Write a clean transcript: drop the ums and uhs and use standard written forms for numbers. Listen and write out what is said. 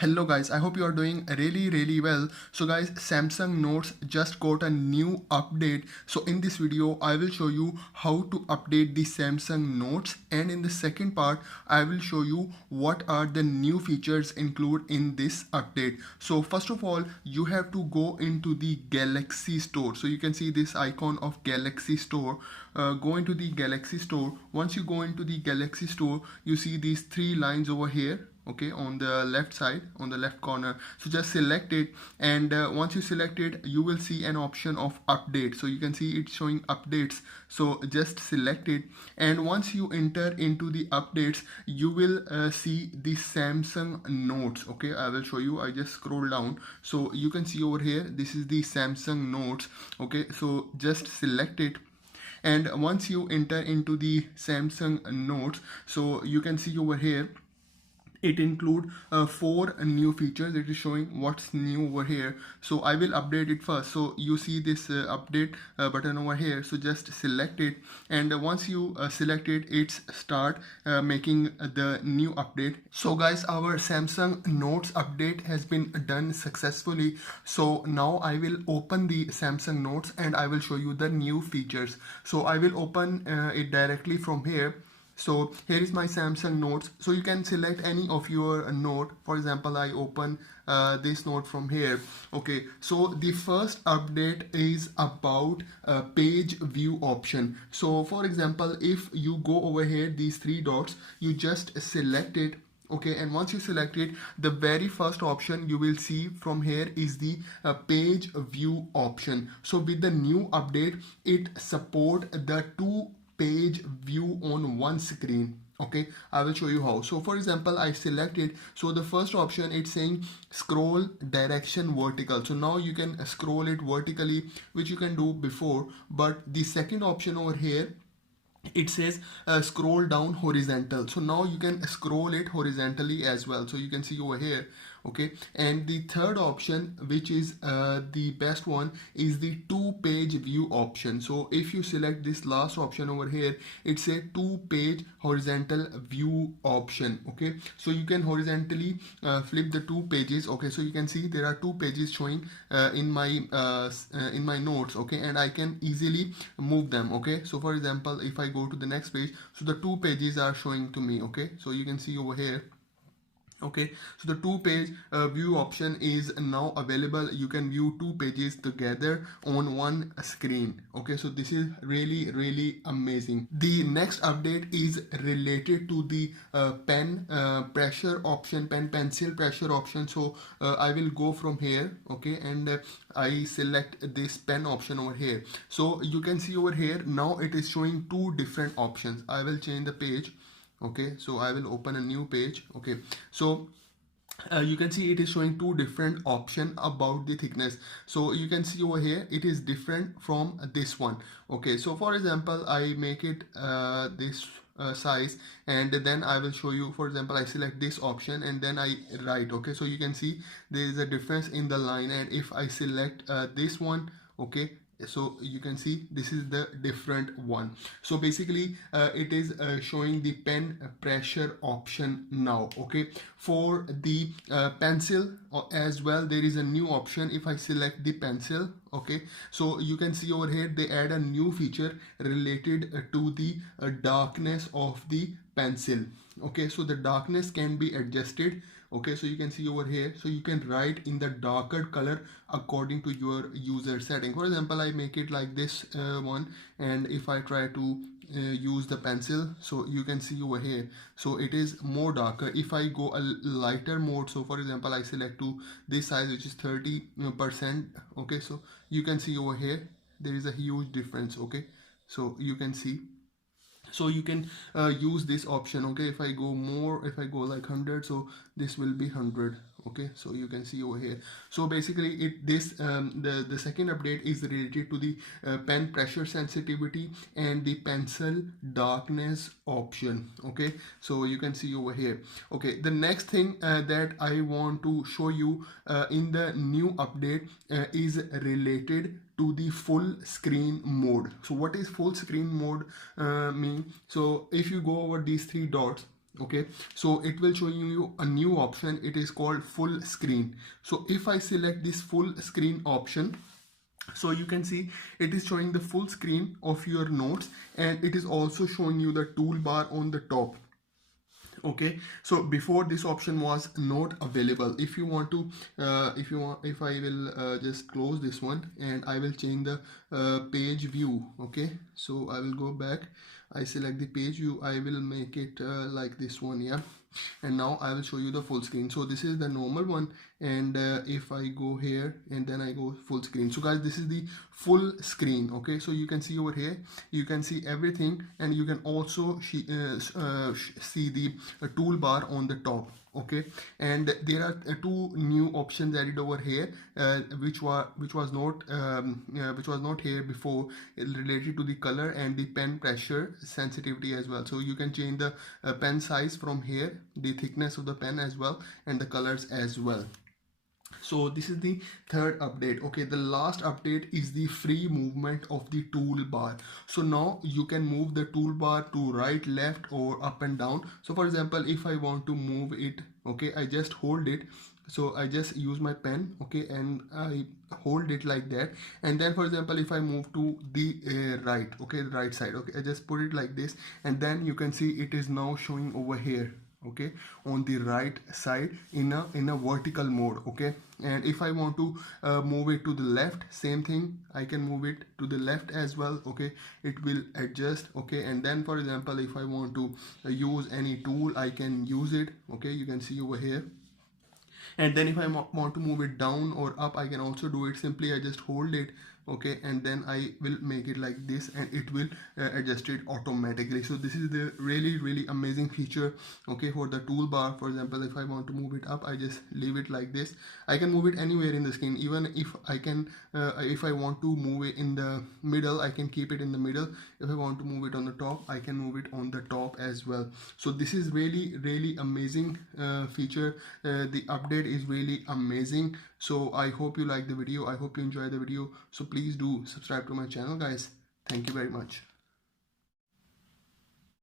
Hello guys, I hope you are doing really well. So guys, Samsung Notes just got a new update. So in this video, I will show you how to update the Samsung Notes, and in the second part, I will show you what are the new features included in this update. So first of all, you have to go into the Galaxy Store. So you can see this icon of Galaxy Store. Go into the Galaxy Store. Once you go into the Galaxy Store, you see these three lines over here, okay, on the left side, on the left corner. So just select it, and once you select it, you will see an option of update. So you can see it's showing updates, so just select it, and once you enter into the updates, you will see the Samsung Notes. Okay, I will show you. I just scroll down, so you can see over here, this is the Samsung Notes. Okay, so just select it, and once you enter into the Samsung Notes, so you can see over here it include four new features. It is showing what's new over here, so I will update it first. So you see this update button over here, so just select it, and once you select it, it's start making the new update. So guys, our Samsung Notes update has been done successfully. So now I will open the Samsung Notes and I will show you the new features. So I will open it directly from here. So here is my Samsung Notes. So you can select any of your note. For example, I open this note from here. Okay, so the first update is about page view option. So for example, if you go over here, these three dots, you just select it. Okay, and once you select it, the very first option you will see from here is the page view option. So with the new update, it support the two page view on one screen. Okay, I will show you how. So for example, I select it. So the first option, it's saying scroll direction vertical. So now you can scroll it vertically, which you can do before, but the second option over here, it says scroll down horizontal. So now you can scroll it horizontally as well. So you can see over here. Okay, and the third option, which is the best one, is the two page view option. So if you select this last option over here, it's a two page horizontal view option. Okay, so you can horizontally flip the two pages. Okay, so you can see there are two pages showing in my notes. Okay, and I can easily move them. Okay, so for example, if I go to the next page, so the two pages are showing to me. Okay, so you can see over here. Okay, so the two page view option is now available. You can view two pages together on one screen. Okay, so this is really amazing. The next update is related to the pen pressure option, pen pencil pressure option. So I will go from here. Okay, and I select this pen option over here. So you can see over here, now it is showing two different options. I will change the page. Okay, so I will open a new page. Okay, so you can see it is showing two different option about the thickness. So you can see over here, it is different from this one. Okay, so for example, I make it this size, and then I will show you. For example, I select this option and then I write. Okay, so you can see there is a difference in the line, and if I select this one, okay, so you can see this is the different one. So basically it is showing the pen pressure option now. Okay, for the pencil as well, there is a new option. If I select the pencil, okay, so you can see over here they add a new feature related to the darkness of the pencil. Okay, so the darkness can be adjusted. Okay, so you can see over here, so you can write in the darker color according to your user setting. For example, I make it like this one, and if I try to use the pencil, so you can see over here, so it is more darker. If I go a lighter mode, so for example, I select to this size, which is 30%. Okay, so you can see over here there is a huge difference. Okay, so you can see, so you can use this option. Okay, if I go more, if I go like 100, so this will be 100. Okay, so you can see over here. So basically the second update is related to the pen pressure sensitivity and the pencil darkness option. Okay, so you can see over here. Okay, the next thing that I want to show you in the new update is related to the full screen mode. So what is full screen mode mean? So if you go over these three dots, Okay, so it will show you a new option. It is called full screen. So if I select this full screen option, so you can see it is showing the full screen of your notes, and it is also showing you the toolbar on the top. Okay, so before this option was not available. If you want to if I will just close this one and I will change the page view. Okay, so I will go back, I select the page view, I will make it like this one. Yeah, and now I will show you the full screen. So this is the normal one, and if I go here and then I go full screen, so guys, this is the full screen. Okay, so you can see over here, you can see everything, and you can also see the toolbar on the top. Okay, and there are two new options added over here, which was not which was not here before, related to the color and the pen pressure sensitivity as well. So you can change the pen size from here, the thickness of the pen as well, and the colors as well. So this is the third update. Okay, the last update is the free movement of the toolbar. So now you can move the toolbar to right, left, or up and down. So for example, if I want to move it, okay, I just hold it. So I just use my pen, okay, and I hold it like that. And then for example, if I move to the right, okay, the right side, okay, I just put it like this, and then you can see it is now showing over here, okay, on the right side in a vertical mode. Okay, and if I want to move it to the left, same thing, I can move it to the left as well. Okay, it will adjust. Okay, and then for example, if I want to use any tool, I can use it. Okay, you can see over here. And then if I want to move it down or up, I can also do it. Simply I just hold it, okay, and then I will make it like this, and it will adjust it automatically. So this is the really amazing feature, okay, for the toolbar. For example, if I want to move it up, I just leave it like this. I can move it anywhere in the screen. Even if I can if I want to move it in the middle, I can keep it in the middle. If I want to move it on the top, I can move it on the top as well. So this is really amazing feature. The update is really amazing. So I hope you like the video, I hope you enjoy the video. So please do subscribe to my channel, guys. Thank you very much.